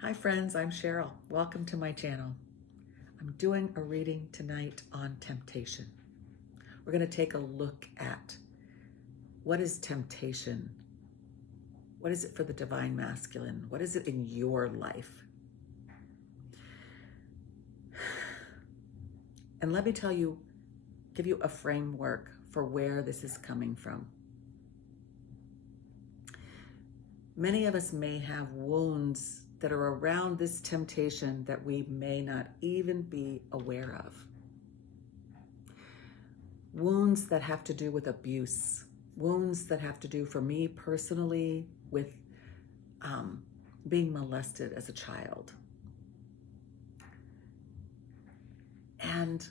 Hi friends, I'm Cheryl. Welcome to my channel. I'm doing a reading tonight on temptation. We're going to take a look at what is temptation? What is it for the divine masculine? What is it in your life? And let me give you a framework for where this is coming from. Many of us may have wounds that are around this temptation that we may not even be aware of. Wounds that have to do with abuse, wounds that have to do, for me personally, with being molested as a child. And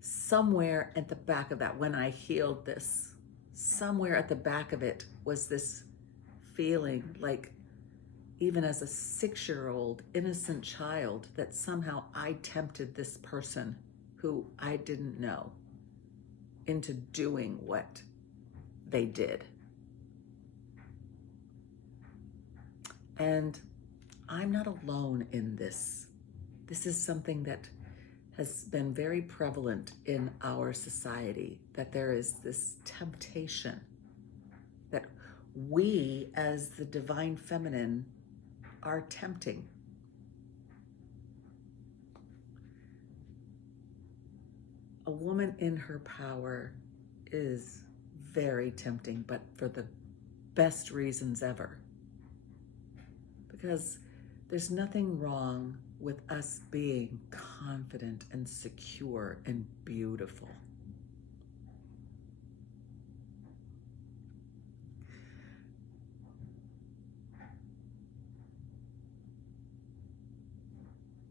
somewhere at the back of that, when I healed this, somewhere at the back of it was this feeling like, even as a 6-year-old innocent child, that somehow I tempted this person who I didn't know into doing what they did. And I'm not alone in this. This is something that has been very prevalent in our society, that there is this temptation that we as the divine feminine are tempting. A woman in her power is very tempting, but for the best reasons ever. Because there's nothing wrong with us being confident and secure and beautiful.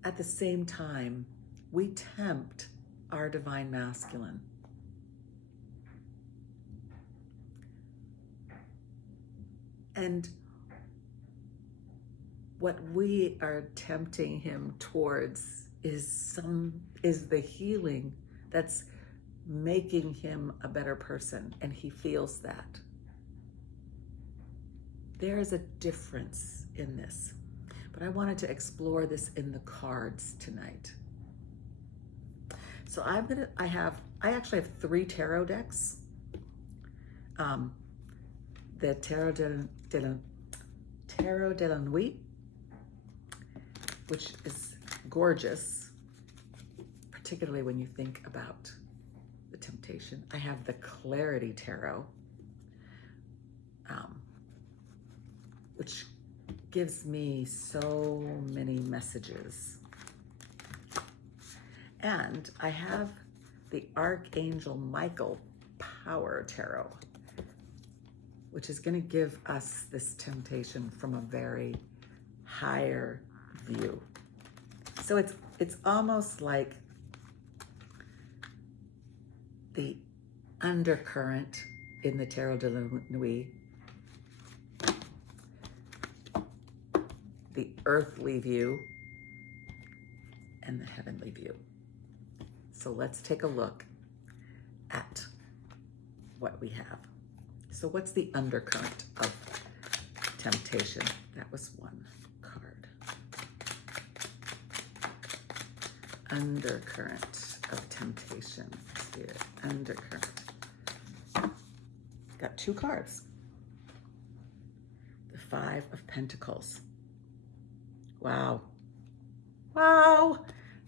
At the same time, we tempt our divine masculine. And what we are tempting him towards is the healing that's making him a better person, and he feels that. There is a difference in this, but I wanted to explore this in the cards tonight. So I actually have 3 tarot decks. The Tarot de la Nuit, which is gorgeous, particularly when you think about the temptation. I have the Clarity Tarot, which gives me so many messages. And I have the Archangel Michael Power Tarot, which is going to give us this temptation from a very higher view. So it's almost like the undercurrent in the Tarot de la Nuit, the earthly view, and the heavenly view. So let's take a look at what we have. So what's the undercurrent of temptation? That was one card. Undercurrent of temptation. Spirit, undercurrent. Got 2 cards. The 5 of Pentacles. Wow. Wow.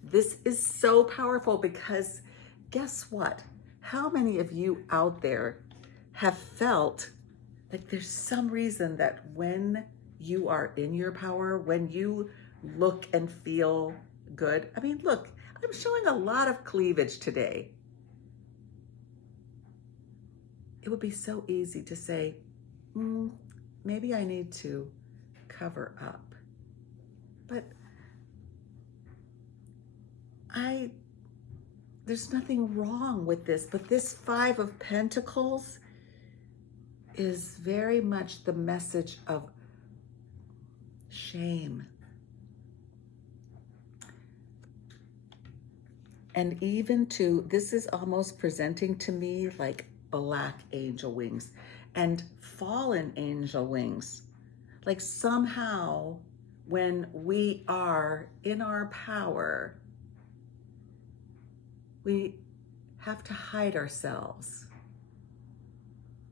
This is so powerful, because guess what? How many of you out there have felt like there's some reason that when you are in your power, when you look and feel good, I mean, look, I'm showing a lot of cleavage today. It would be so easy to say, maybe I need to cover up. But there's nothing wrong with this, but this 5 of Pentacles is very much the message of shame. And even this is almost presenting to me like black angel wings and fallen angel wings. Like somehow when we are in our power, we have to hide ourselves.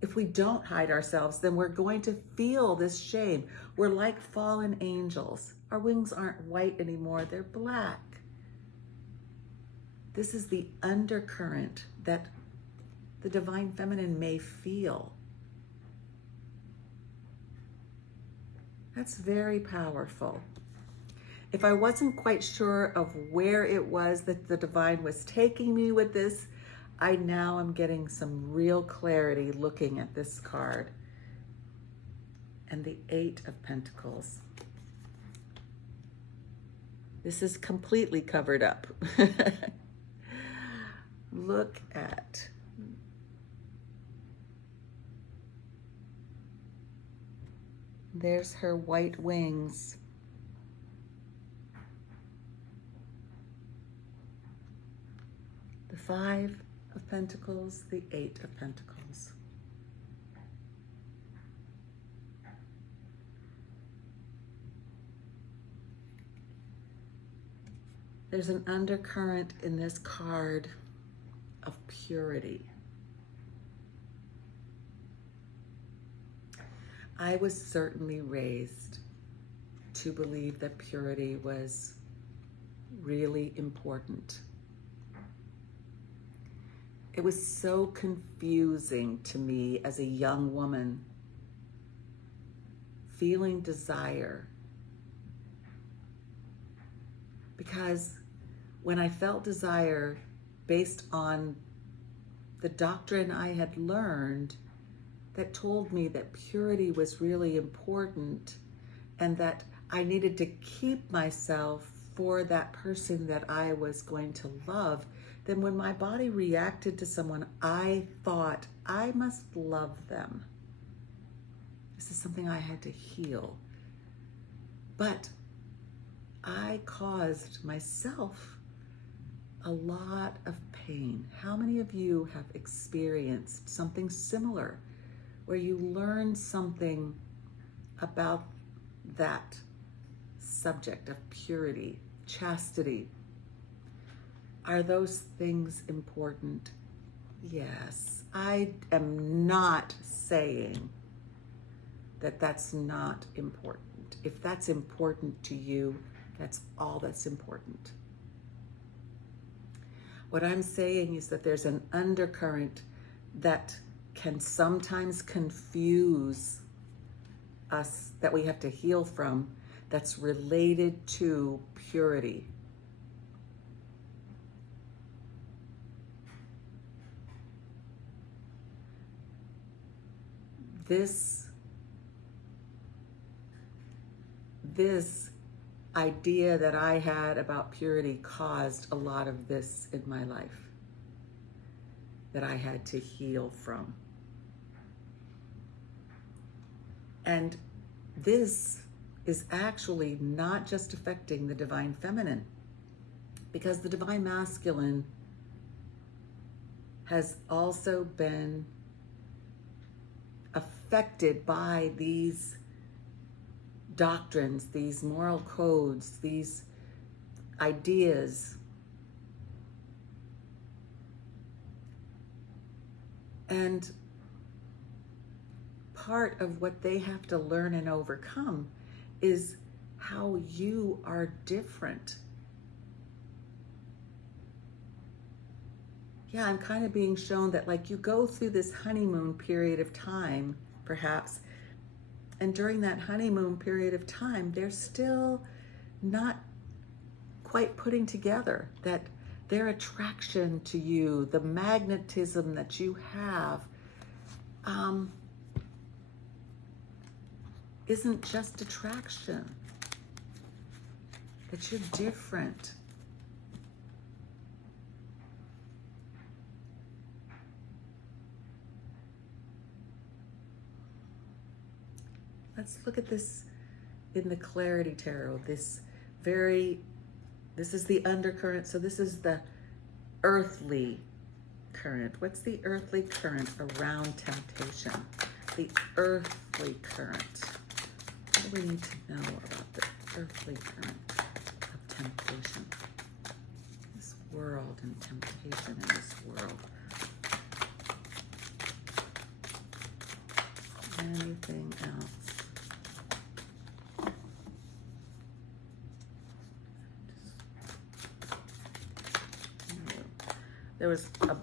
If we don't hide ourselves, then we're going to feel this shame. We're like fallen angels. Our wings aren't white anymore, they're black. This is the undercurrent that the divine feminine may feel. That's very powerful. If I wasn't quite sure of where it was that the divine was taking me with this, I now am getting some real clarity looking at this card. And the Eight of Pentacles. This is completely covered up. Look at. There's her white wings. The Five of Pentacles, the Eight of Pentacles. There's an undercurrent in this card of purity. I was certainly raised to believe that purity was really important. It was so confusing to me as a young woman, feeling desire. Because when I felt desire based on the doctrine I had learned that told me that purity was really important and that I needed to keep myself for that person that I was going to love, then when my body reacted to someone, I thought I must love them. This is something I had to heal. But I caused myself a lot of pain. How many of you have experienced something similar where you learned something about that subject of purity, chastity? Are those things important? Yes. I am not saying that that's not important. If that's important to you, that's all that's important. What I'm saying is that there's an undercurrent that can sometimes confuse us, that we have to heal from, that's related to purity. This idea that I had about purity caused a lot of this in my life that I had to heal from. And this is actually not just affecting the divine feminine, because the divine masculine has also been affected by these doctrines, these moral codes, these ideas. And part of what they have to learn and overcome is how you are different. Yeah, I'm kind of being shown that, like, you go through this honeymoon period of time, perhaps, and during that honeymoon period of time, they're still not quite putting together that their attraction to you, the magnetism that you have, isn't just attraction, that you're different. Let's look at this in the Clarity Tarot. This is the undercurrent. So this is the earthly current. What's the earthly current around temptation? The earthly current. do we need to know about the earthly current of temptation? This world and temptation in this world. Anything else? There was a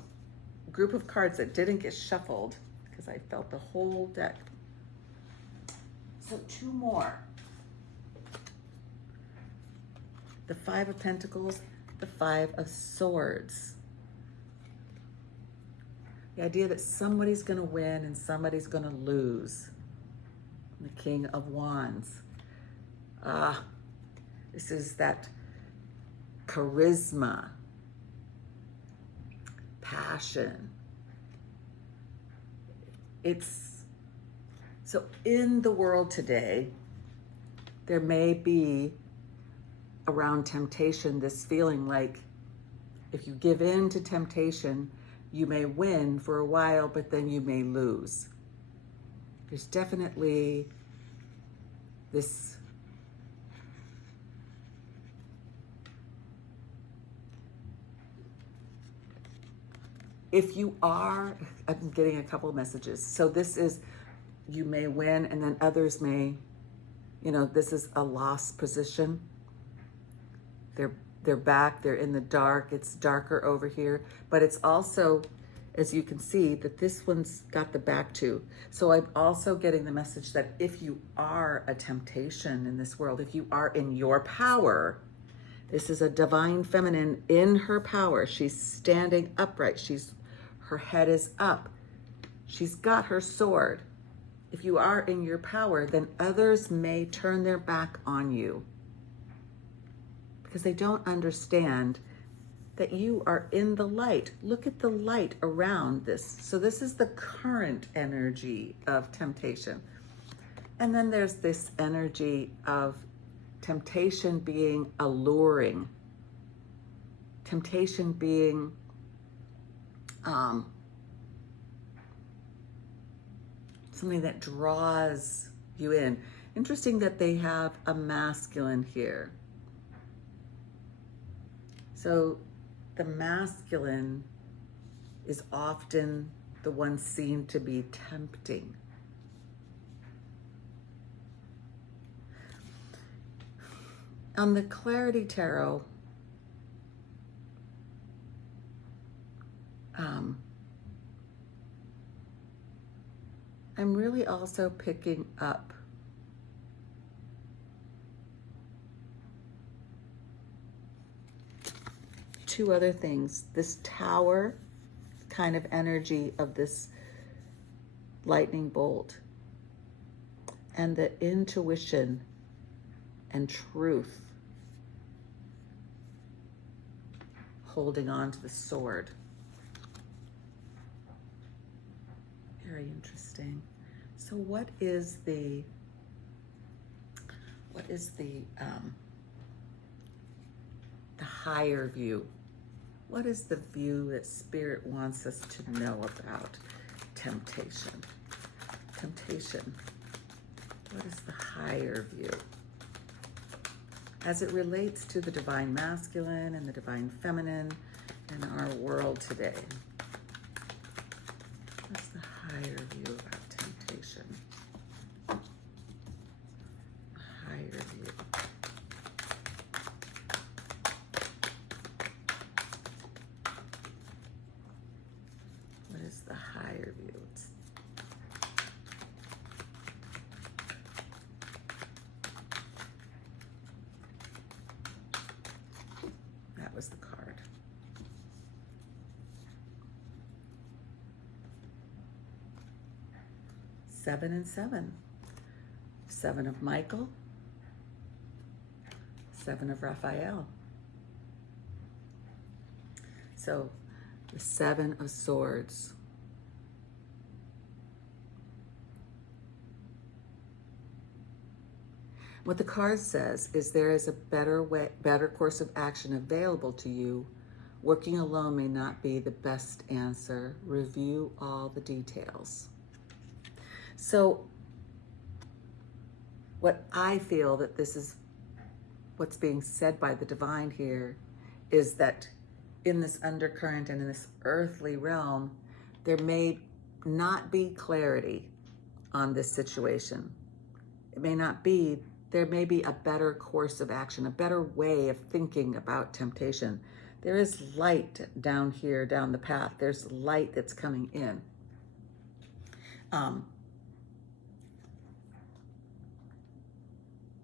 group of cards that didn't get shuffled because I felt the whole deck. So 2 more. The 5 of Pentacles, the 5 of Swords. The idea that somebody's going to win and somebody's going to lose. The King of Wands. This is that charisma, passion. It's so in the world today, there may be around temptation this feeling like if you give in to temptation, you may win for a while, but then you may lose. There's definitely this if you are, I'm getting a couple of messages. So this is, you may win and then others may, this is a lost position. They're back, they're in the dark. It's darker over here, but it's also, as you can see, that this one's got the back to. So I'm also getting the message that if you are a temptation in this world, if you are in your power, this is a divine feminine in her power. She's standing upright. Her head is up. She's got her sword. If you are in your power, then others may turn their back on you because they don't understand that you are in the light. Look at the light around this. So this is the current energy of temptation. And then there's this energy of temptation being alluring. Temptation being something that draws you in. Interesting that they have a masculine here. So the masculine is often the one seen to be tempting. On the Clarity Tarot, I'm really also picking up two other things. This Tower kind of energy of this lightning bolt and the intuition and truth holding on to the sword. Very interesting. So what is the higher view? What is the view that Spirit wants us to know about temptation? Temptation. What is the higher view? As it relates to the divine masculine and the divine feminine in our world today. What's the higher view about temptation? Higher view. What is the higher view? That was the card. Seven and seven. 7 of Michael. 7 of Raphael. So the 7 of Swords. What the card says is there is a better course of action available to you. Working alone may not be the best answer. Review all the details. So What I feel that this is what's being said by the divine here is that in this undercurrent and in this earthly realm, there may not be clarity on this situation. It may not be, there may be a better course of action, a better way of thinking about temptation. There is light down here, down the path. There's light that's coming in.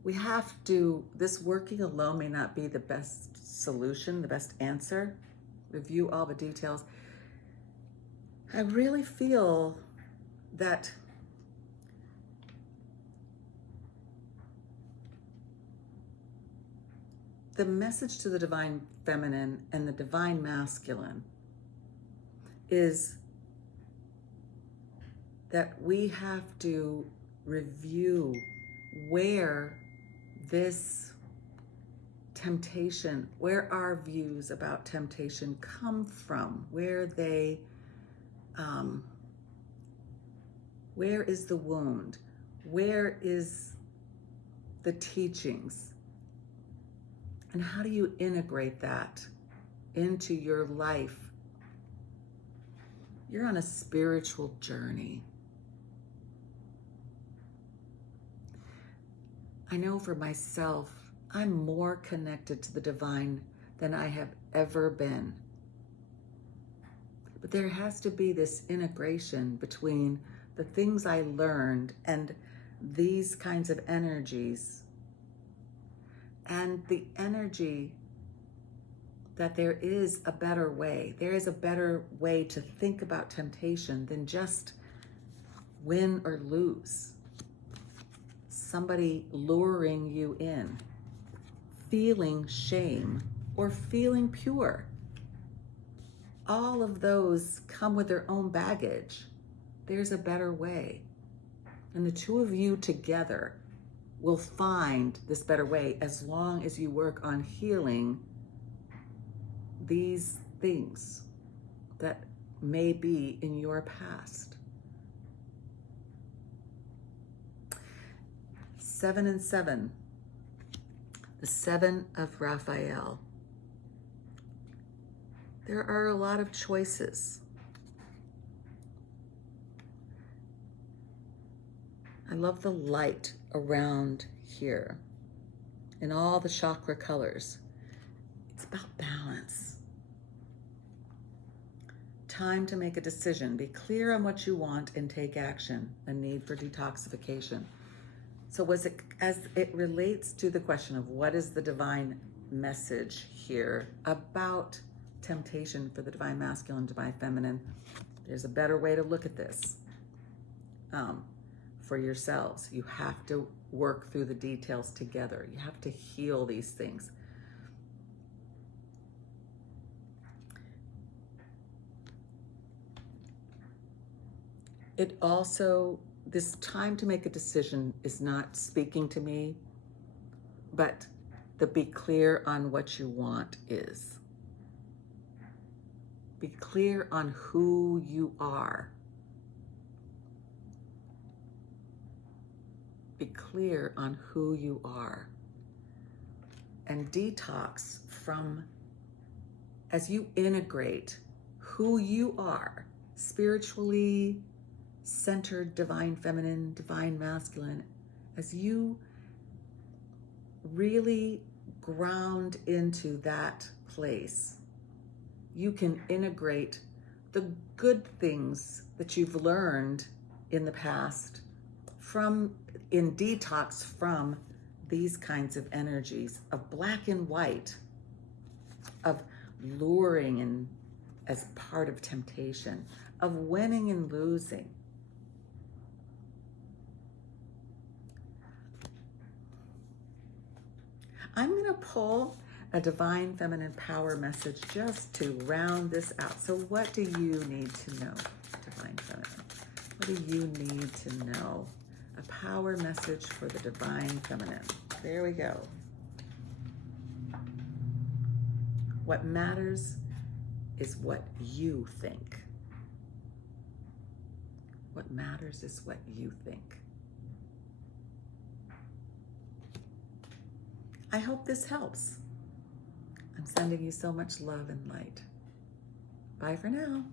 We have to, this working alone may not be the best solution, the best answer. Review all the details. I really feel that the message to the divine feminine and the divine masculine is that we have to review where this temptation, where our views about temptation come from, where is the wound, where is the teachings, and how do you integrate that into your life? You're on a spiritual journey. I know for myself, I'm more connected to the divine than I have ever been. But there has to be this integration between the things I learned and these kinds of energies and the energy that there is a better way. There is a better way to think about temptation than just win or lose. Somebody luring you in, feeling shame or feeling pure. All of those come with their own baggage. There's a better way. And the two of you together will find this better way as long as you work on healing these things that may be in your past. 7 and 7, the 7 of Raphael. There are a lot of choices. I love the light around here in all the chakra colors. It's about balance. Time to make a decision. Be clear on what you want and take action. A need for detoxification. So as it relates to the question of what is the divine message here about temptation for the divine masculine, divine feminine, there's a better way to look at this for yourselves. You have to work through the details together. You have to heal these things. It also, this time to make a decision is not speaking to me, but the be clear on what you want is. Be clear on who you are. Be clear on who you are. And detox from, as you integrate who you are, spiritually centered, divine feminine, divine masculine, as you really ground into that place, you can integrate the good things that you've learned in the past in detox from these kinds of energies of black and white, of luring and as part of temptation, of winning and losing. I'm going to pull a divine feminine power message just to round this out. So what do you need to know, divine feminine? What do you need to know? A power message for the divine feminine. There we go. What matters is what you think. What matters is what you think. I hope this helps. I'm sending you so much love and light. Bye for now.